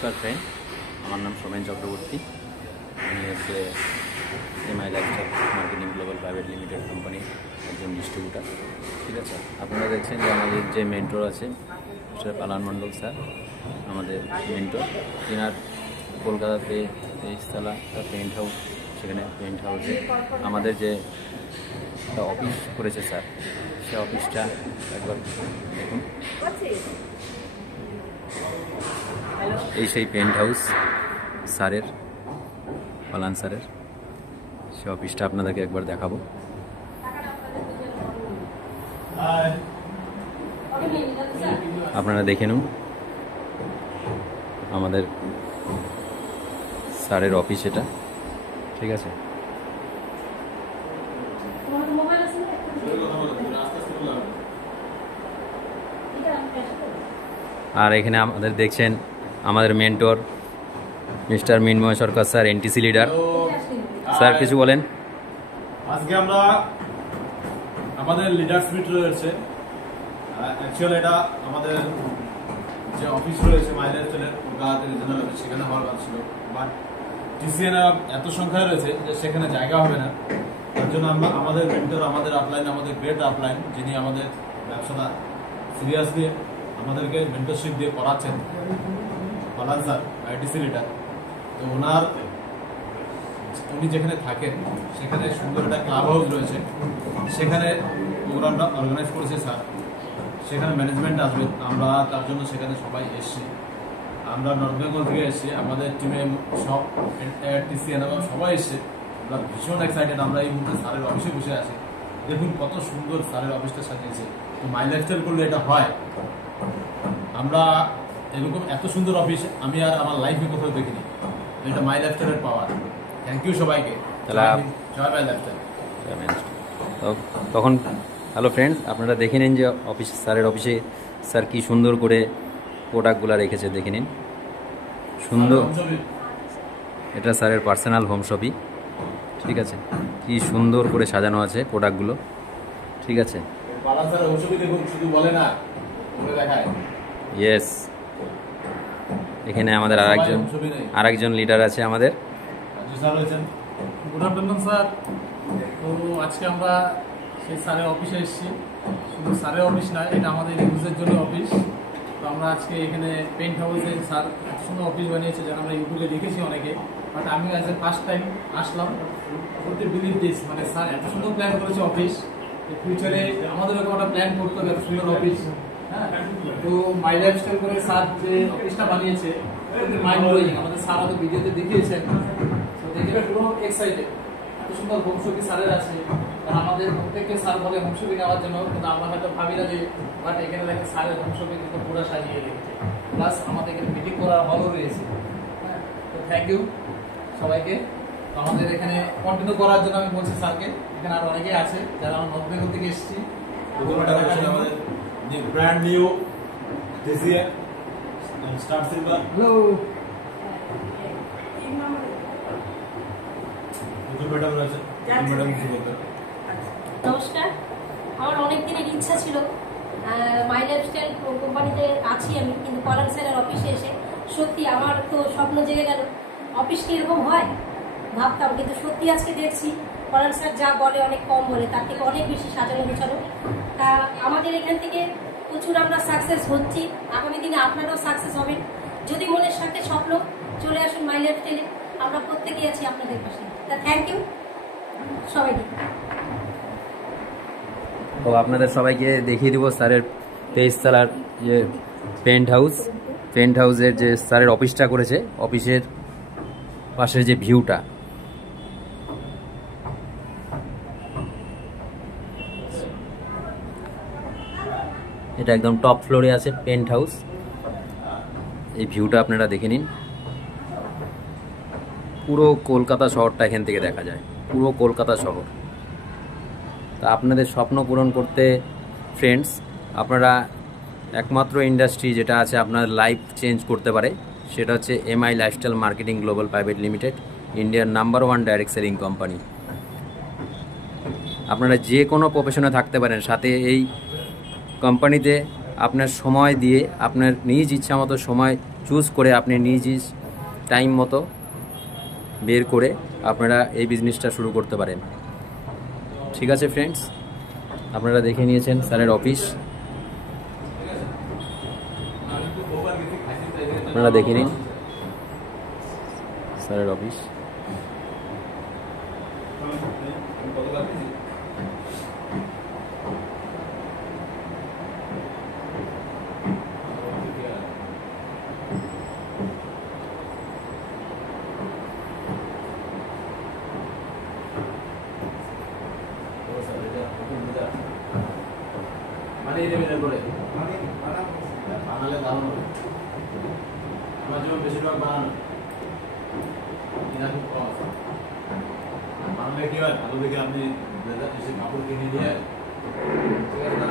নমস্কার ফ্রেন্ড, আমার নাম সোমেন চক্রবর্তী। আমি হচ্ছে MI lifestyle marketing global private limited কোম্পানির একজন ডিস্ট্রিবিউটার। ঠিক আছে, আপনারা দেখছেন যে আমাদের যে মেন্টর আছে সেটা পালান মণ্ডল স্যার, আমাদের মেন্টর। তিনার কলকাতাতে 23তলা পেন্ট হাউস, সেখানে পেন্ট হাউসে আমাদের যে একটা অফিস করেছে স্যার, সে অফিসটা একবার দেখুন। এই সেই পেন্ট হাউস স্যারের, পালান স্যারের, সে অফিসটা আপনাদেরকে একবার দেখাবো। আপনারা দেখে নিন আমাদের স্যারের অফিস এটা। ঠিক আছে, আর এখানে আমাদের দেখছেন আমাদের মেন্টর মিস্টার মিনময় সরকার স্যার, এনটিসি লিডার। স্যার কিছু বলেন। আজকে আমরা আমাদের লিডার্স মিট রয়েছে। অ্যাকচুয়ালি এটা আমাদের যে অফিস রয়েছে মাই লাইফস্টাইলের কলকাতা রিজনাল অফিস, সেখানে হওয়ার কথা ছিল, বাট টিসিএনরা এত সংখ্যায় রয়েছে যে সেখানে জায়গা হবে না। তার জন্য আমরা আমাদের মেন্টর, আমাদের আপলাইন, আমাদের গ্রেট আপলাইন, যিনি আমাদের ব্যবসাটা সিরিয়াসলি আমাদেরকে মেন্টরশিপ দিয়ে পড়াচ্ছেন, পালান স্যার আইটিসি লিডার। তো উনি যেখানে থাকেন সেখানে সুন্দর একটা ক্লাব হাউস রয়েছে, সেখানে প্রোগ্রামটা অর্গানাইজ করেছে স্যার। সেখানে ম্যানেজমেন্ট আসবে, আমরা তার জন্য সেখানে সবাই এসছি। আমরা নর্থ বেঙ্গল থেকে এসছি, আমাদের টিমে সব টিসিএন এবং সবাই এসছে। আমরা ভীষণ এক্সাইটেড। আমরা এই মুহূর্তে স্যারের অফিসে বসে আছি। দেখুন কত সুন্দর স্যারের অফিসটা সাজিয়েছে। তো মাই লাইফস্টাইল করলে এটা হয়। আমরা এরকম এত সুন্দর অফিস আমি আর আমার লাইফে কোথাও দেখিনি। এটা মাই লাইফস্টাইলের পাওয়ার। থ্যাংক ইউ সবাইকে। জয় মাই লাইফস্টাইল। তখন হ্যালো ফ্রেন্ডস, আপনারা দেখে নিন যে অফিস, স্যারের অফিসে স্যার কি সুন্দর করে প্রোডাক্টগুলো রেখেছে, দেখে নিন সুন্দর। এটা স্যারের পার্সোনাল হোম শপই। ঠিক আছে, কি সুন্দর করে সাজানো আছে প্রোডাক্টগুলো। ঠিক আছে, ইয়েস। এখানে আমাদের আরেকজন লিডার আছে আমাদের। Good afternoon sir. তো আজকে আমরা সেই স্যারের অফিসে এসেছি। শুধু স্যারের অফিস নয়, এটা আমাদের ইউজের জন্য অফিস। তো আমরা আজকে এখানে পেন্ট হাউসে স্যার এত সুন্দর অফিস বানিয়েছে, যেন আমরা ইউটিউবে দেখেছি অনেকে, বাট আমি অ্যাজ এ ফার্স্ট টাইম আসলাম। সত্যি বিলিভ দিস, মানে স্যার এত সুন্দর প্ল্যান করেছে অফিস। ফিউচারে আমাদের এরকম একটা প্ল্যান করতে হবে, এত সুন্দর অফিস। হ্যাঁ, তো মাই লাইফস্টাইল করে স্যার যে অফিসটা বানিয়েছে মাইন্ড ব্লোয়িং। আমাদের স্যার হয়তো ভিডিওতে দেখিয়েছেন, তো দেখে পুরো এক্সাইটেড। এত সুন্দর হোমশপি স্যারের আছে, কারণ আমাদের প্রত্যেককে স্যার বলে হোমশপি নেওয়ার জন্য, কিন্তু আমরা হয়তো ভাবি না যে, বাট এখানে দেখে স্যারের হোমশপি কিন্তু পুরো সাজিয়ে রেখেছে। প্লাস আমাদের এখানে মিটিং করার হলও রয়েছে। হ্যাঁ, তো থ্যাংক ইউ সবাইকে। তো আমাদের এখানে কন্টিনিউ করার জন্য আমি বলছি স্যারকে। এখানে আর অনেকেই আছে যারা আমরা নর্থ বেঙ্গল থেকে এসেছি। আমাদের যে brand new টিসিএন star silver. Hello madam রয়েছে, ম্যাডাম কি বলতে? নমস্কার। আমার অনেক দিনের ইচ্ছা ছিল, মাই লাইফস্টাইল কোম্পানিতে আছি আমি, কিন্তু পলান স্যারের অফিসে এসে সত্যি আমার তো স্বপ্ন জেগে গেল। অফিস কি এরকম হয় ভাবতাম, কিন্তু সত্যি আজকে দেখছি পলান স্যার যা বলে অনেক কম বলে, তার থেকে অনেক বেশি সাজানো গোছানো। তা আমাদের এখান থেকে প্রচুর আমরা সাকসেস হচ্ছি। আগামী দিনে আপনারাও সাকসেস হবেন। যদি মনের সাথে স্বপ্ন, চলে আসুন মাই লাইফস্টাইলে। আমরা প্রত্যেকেই আছি আপনাদের পাশে। তা থ্যাংক ইউ সবাইকে। তো আপনাদের সবাইকে দেখিয়ে দিব স্যারের 23তলার যে পেন্ট হাউস, পেন্ট হাউসের যে স্যারের অফিসটা করেছে, অফিসের পাশের যে ভিউটা। এটা একদম টপ ফ্লোরে আছে পেন্ট হাউস। এই ভিউটা আপনারা দেখে নিন। পুরো কলকাতা শহরটা এখান থেকে দেখা যায়, পুরো কলকাতা শহর। তা আপনাদের স্বপ্ন পূরণ করতে ফ্রেন্ডস, আপনারা একমাত্র ইন্ডাস্ট্রি যেটা আছে আপনার লাইফ চেঞ্জ করতে পারে, সেটা হচ্ছে MI lifestyle marketing global private limited, ইন্ডিয়ার নাম্বার 1 ডাইরেক্ট সেলিং কোম্পানি। আপনারা যে কোনো প্রফেশনে থাকতে পারেন, সাথে এই কোম্পানিতে আপনার সময় দিয়ে আপনার নিজ ইচ্ছা মতো সময় চুজ করে আপনি নিজ টাইম মতো বের করে আপনারা এই বিজনেসটা শুরু করতে পারেন। ঠিক আছে ফ্রেন্ডস, আপনারা দেখে নিয়েছেন স্যারের অফিস, আপনারা দেখে নিন স্যারের অফিস। মানে এই লেভেলের করে বানালে দারুণ হবে। আমার যেমন বেশিরভাগ বানানো কিনা খুব কম আছে। বানালে কি হয়, ভালো দেখে আপনি এসে কাপড় কিনে নিয়ে, ঠিক আছে না?